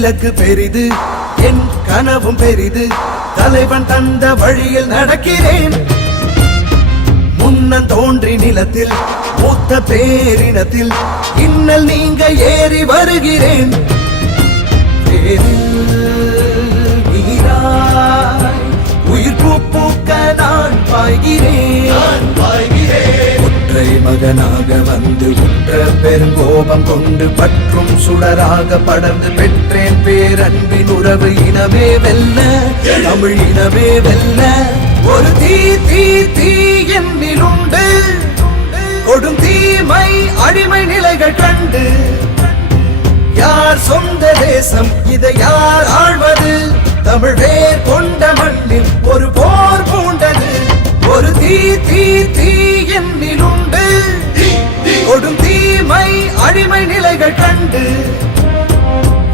இலக்கு பெரிது, என் கனவும் பெரிது. தலைவன் தந்த வழியில் நடக்கிறேன். முன்னன் தோன்றி நிலத்தில் மூத்த பேரினத்தில் இன்னல் நீங்க ஏறி வருகிறேன். உயிர் பூக்க நான் பாய்கிறேன். ஒற்றை மகனாக வந்து உற்ற பெருங்கோபம் கொண்டு பற்றும் சுடராக படர்ந்து பெற்றேன் பேரன்பின் உறவு. இனமே வெல்ல, தமிழ் இனமே வெல்ல. ஒரு தீ தீ தீ என்னிலுண்டு, கொடும் தீமை அடிமை நிலைகள் கண்டு. யார் சொந்த தேசம், இதை யார் ஆழ்வது? தமிழ் வேர் கொண்ட மண்ணில் ஒரு போர் பூண்டது. ஒரு தீ தீ தீ என்னிலுண்டு, கொடும் தீமை அடிமை நிலைகள் கண்டு.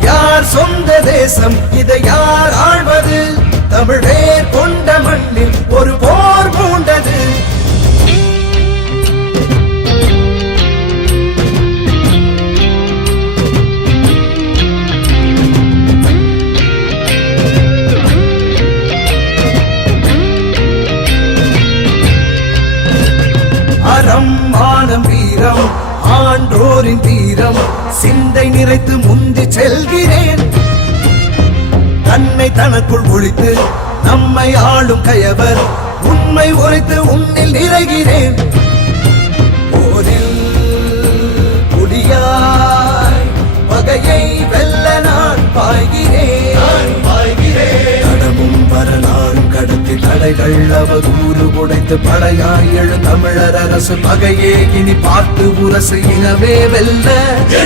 யார் சொந்த தேசம், இதை யார் ஆழ்வது? தமிழ் வேர் கொண்ட மண்ணில் ஒரு போர் பூண்டது. அறம் மானம் வீரம் ஆன்றோரின் வீரம் சிந்தை நிறைத்து முந்தி செல்கிறேன். தன்னை தனக்குள் ஒழித்து நம்மை ஆளும் கயவர் உண்மை உரைத்து உன்னில் நிறைகிறேன். போரில் புலியாய் பகையை வெல்ல நான் பாய்கிறேன். தடமும் வரலாறும் கடத்தி தடைகள் அவதூறு உடைத்து படையாய் எழு தமிழர் அரசு பகையே இனி பார்த்து உரசு. இனமே வெல்ல,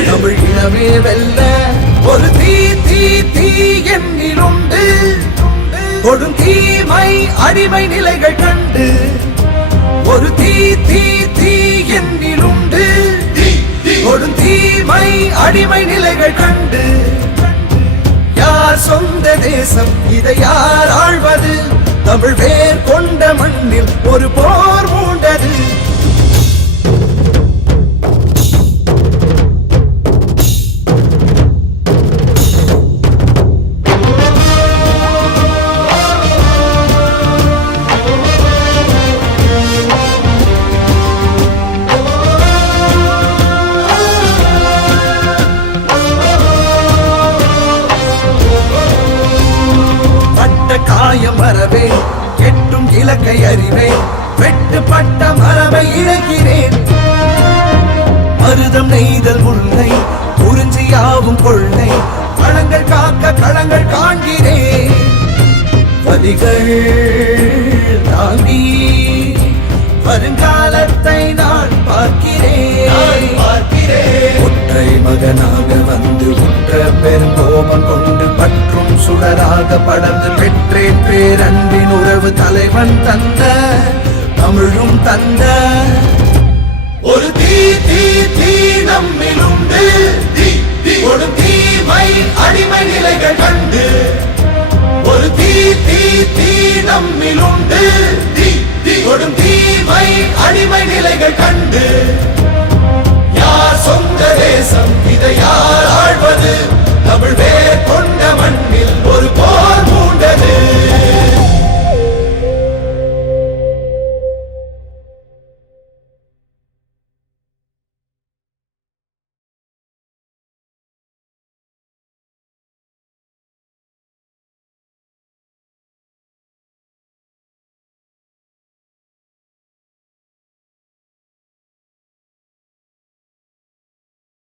தமிழ் இனமே வெல்ல. ஒரு தீ தீ தீ என்னிலுண்டு, கொடும் தீமை அடிமை நிலைகள் கண்டு. ஒரு தீ தீ தீ என்னிலுண்டு, கொடும் தீமை அடிமை நிலைகள் கண்டு. யார் சொந்த தேசம், இதை யார் ஆழ்வது? தமிழ் வேர் கொண்ட மண்ணில் ஒரு போர் மூண்டது. காயம் மறவேன், எட்டும் இலக்கை அறிவேன். வெட்டுப்பட்ட மரபை இழக்கிறேன். மருதம் நெய்தல் முல்லை குறிஞ்சியாவும் கொள்ளை களங்கள் காக்க களங்கள் காண்கிறேன். பதிகள் தாண்டி வருங்காலத்தை நான் பார்க்கிறேன். ஒற்றை மகனாக வந்து உற்ற பெருங்கோபம் கொண்டு பற்றும் சுடராக படர்ந்து பெற்றேன் பேரன்பின் உறவு. தலைவன் தந்த தமிழும் தந்த ஒரு தீ தீ தீ நம்மிலுண்டு, ஒரு தீமை அடிமை நிலைகள் கண்டு. ஒரு தீ தீ தீ நம்மிலுண்டு, ஒரு தீமை அடிமை நிலைகள் கண்டு. யார் சொந்த